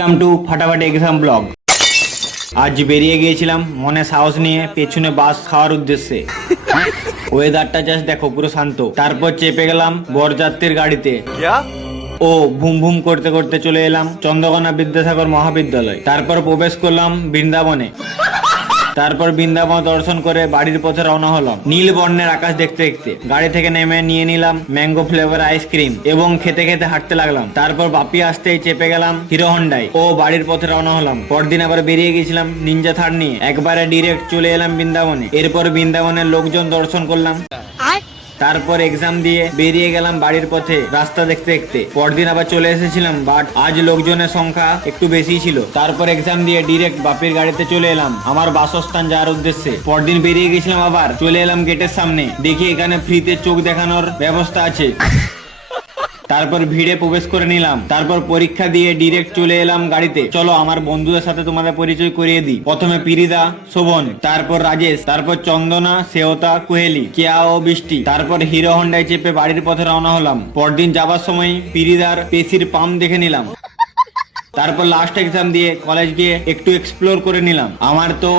Welcome to ফাটাফাটি exam blog. আজ বেরিয়ে গিয়েছিলাম মনে সাহস নিয়ে পেছনে বাস খাওয়ার উদ্দেশ্যে। ওয়েদারটা জাস্ট দেখো, পুরো শান্ত। তারপর চেপে গেলাম বরযাত্রীর গাড়িতে। ও ভুম ভুম করতে করতে চলে এলাম চন্দ্রকোনা বিদ্যাসাগর মহাবিদ্যালয়। তারপর প্রবেশ করলাম বৃন্দাবনে। তারপর বৃন্দাবন দর্শন করে বাড়ির পথে রওনা হলাম। নীল বর্ণের আকাশ দেখতে দেখতে গাড়ি থেকে নেমে নিয়ে নিলাম ম্যাঙ্গো ফ্লেভার আইসক্রিম এবং খেতে খেতে হাঁটতে লাগলাম। তারপর বাপি আসতেই চেপে গেলাম হিরো হন্ডায় ও বাড়ির পথে রওনা হলাম। পরদিন আবার বেরিয়ে গেছিলাম নিনজা থার নিয়ে। একবারে ডিরেক্ট চলে এলাম বৃন্দাবনে। এরপর বৃন্দাবনের লোকজন দর্শন করলাম। তারপর এক্সাম দিয়ে বেরিয়ে গেলাম বাড়ির পথে রাস্তা দেখতে দেখতে। পরদিন আবার চলে এসেছিলাম, বাট আজ লোকজনের সংখ্যা একটু বেশি ছিল। তারপর এক্সাম দিয়ে ডিরেক্ট বাপির গাড়িতে চলে এলাম আমার বাসস্থান যাওয়ার উদ্দেশ্যে। পরদিন বেরিয়ে গেছিলাম, আবার চলে এলাম গেটের সামনে। দেখি এখানে ফ্রিতে চোখ দেখানোর ব্যবস্থা আছে। তারপর ভিড়ে প্রবেশ করে নিলাম। তারপর পরীক্ষা দিয়ে ডিরেক্ট চলে এলাম গাড়িতে। চলো আমার বন্ধুদের সাথে তোমাদের পরিচয় করিয়ে দিই। প্রথমে পিরিদা, শোভন, তারপর রাজেশ, তারপর চন্দনা, সেওতা, কোহেলি, কেয়া ও বৃষ্টি। তারপর হিরো হন্ডায় চেপে বাড়ির পথে রওনা হলাম। পরদিন যাবার সময় পিরিদার পেশির পাম্প দেখে নিলাম। তারপর লাস্ট এক্সাম দিয়ে কলেজ গিয়ে একটু এক্সপ্লোর করে নিলাম। আমার তো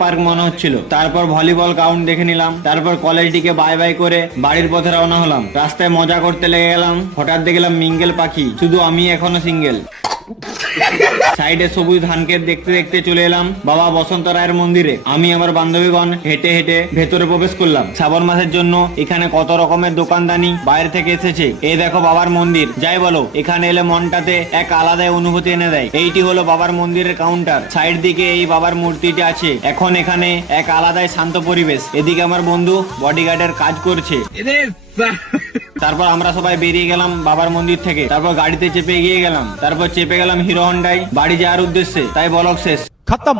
পার্ক মনে হচ্ছিল। তারপর ভলিবল গ্রাউন্ড দেখে নিলাম। তারপর কলেজটিকে বাই বাই করে বাড়ির পথে রওনা হলাম। রাস্তায় মজা করতে লেগে গেলাম। হঠাৎ দেখলাম মিঙ্গেল পাখি, শুধু আমি এখনো সিঙ্গেল। সাইডে সবুজ ধানক্ষেত দেখতে দেখতে চলে এলাম বাবা বসন্ত রায়ের মন্দিরে। আমি আমার বান্ধবীগণ হেঁটে হেঁটে ভেতরে প্রবেশ করলাম। শ্রাবণ মাসের জন্য এখানে কত রকমের দোকানদানি বাইরে থেকে এসেছে। এই দেখো বাবার মন্দির। যাই বলো, এখানে এলে মনটাতে এক আলাদাই অনুভূতি এনে দেয়। এইটি হলো বাবার মন্দিরের কাউন্টার। সাইড দিকে এই বাবার মূর্তিটি আছে। এখন এখানে এক আলাদাই শান্ত পরিবেশ। এদিকে আমার বন্ধু বডিগার্ডের কাজ করছে। তারপর আমরা সবাই বেরিয়ে গেলাম বাবার মন্দির থেকে। তারপর গাড়িতে চেপে এগিয়ে গেলাম। তারপর চেপে গেলাম হিরো হন্ডায় বাড়ি যাওয়ার উদ্দেশ্যে। তাই ব্লগ শেষ। खत्म।